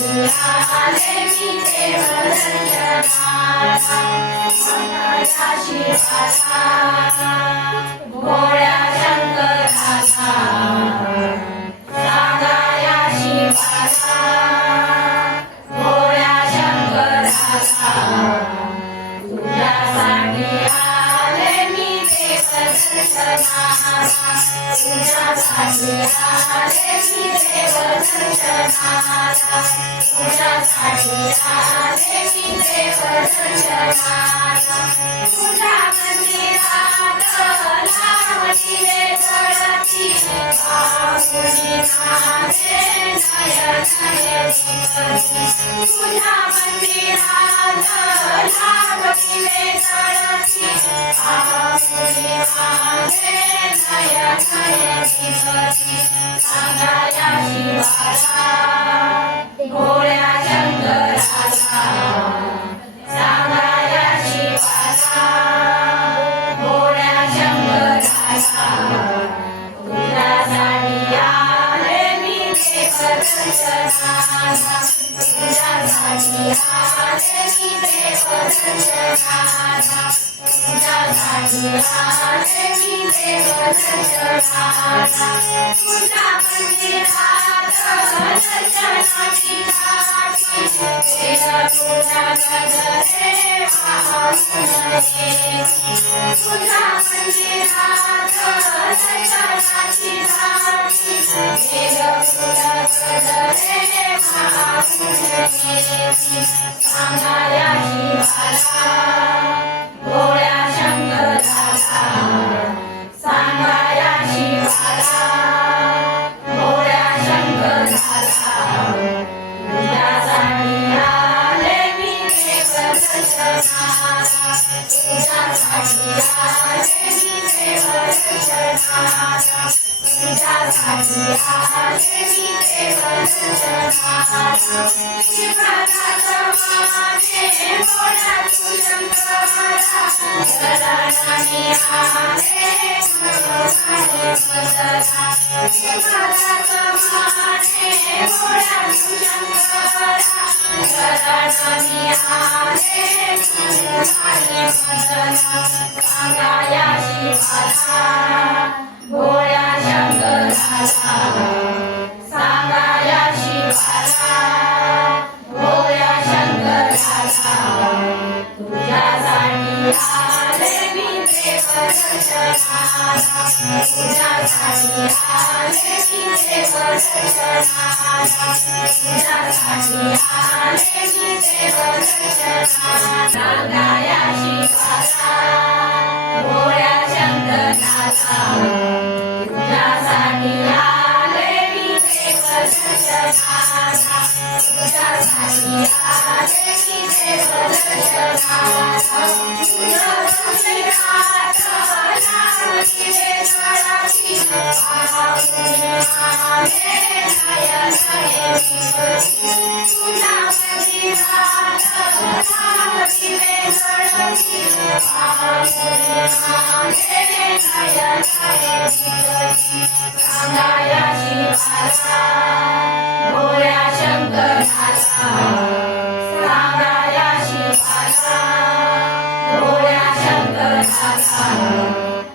आले मी देवदर्शनाला मंगळा शिवाला भोळ्या शंकराला सांगाया शिवाला भोळ्या शंकराला तुझ्यासाठी आले मी देवदर्शनाला तुझ्यासाठी आले मी देवदर्शनाला तुझ्यासाठी आले मी देवदर्शनाला तुझ्या मंदिरात लावली रे गळती बाहुली माझे नयन नयनी तुझ्या मंदिरात लावली रे गळती बाहुली माझे नयन नयनी सांगाया शिवाला भोळ्या शंकराला सांगाया शिवाला भोळ्या शंकराला तुझ्यासाठी आले मी देवदर्शनाला तुझ्यासाठी आले मी देवदर्शनाला तुझ्यासाठी आले मी देवदर्शनाला तुझ्या मंदिरात दर्शनाची घाटी तुझ्या गजरे महापुणे तुझ्या मंदिरात दर्शनाची घाटी तुझ्या गजरे महापुणे सांगाया शिवाला भोळ्या शंकराला सांगाया शिवाला भोळ्या शंकराला तुझ्यासाठी आले मी देवदर्शनाला तुझ्यासाठी आले मी देवदर्शनाला तुझ्यासाठी आले मी देवदर्शनाला शिवरात्र माझे भोळ्या तू शंकराला शरणानी आले माझे बदला शिवरात्र माझे भोळ्या तू शंकराला शरणानी आले माझे बदला सांगाया शिवाला भोळ्या शंकराला सांगाया शिवाला भोळ्या शंकराला तुझ्यासाठी आले मी देवदर्शनाला तुझ्यासाठी आले मी देवदर्शनाला तुझ्यासाठी आले मी देवदर्शनाला सांगाया शिवाला भोळ्या शंकराला तुझ्यासाठी आले मी देवदर्शनाला तुझ्यासाठी आले मी देवदर्शनाला तुझ्या मंदिरात लावली रे गळती बाहुली माझे नयन नयनी तुझ्या मंदिरात लावली रे गळती बाहुली माझे नयन नयनी सांगाया शिवाला भोळ्या शंकराला सांगाया शिवाला भोळ्या शंकराला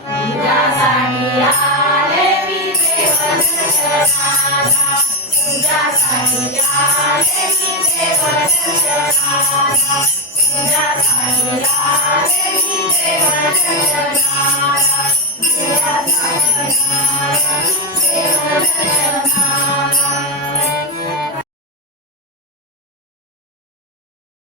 तुझ्यासाठी आले मी देवदर्शनाला तुझ्यासाठी आले मी देवदर्शनाला तुझ्यासाठी आले मी देवदर्शनाला तुझ्यासाठी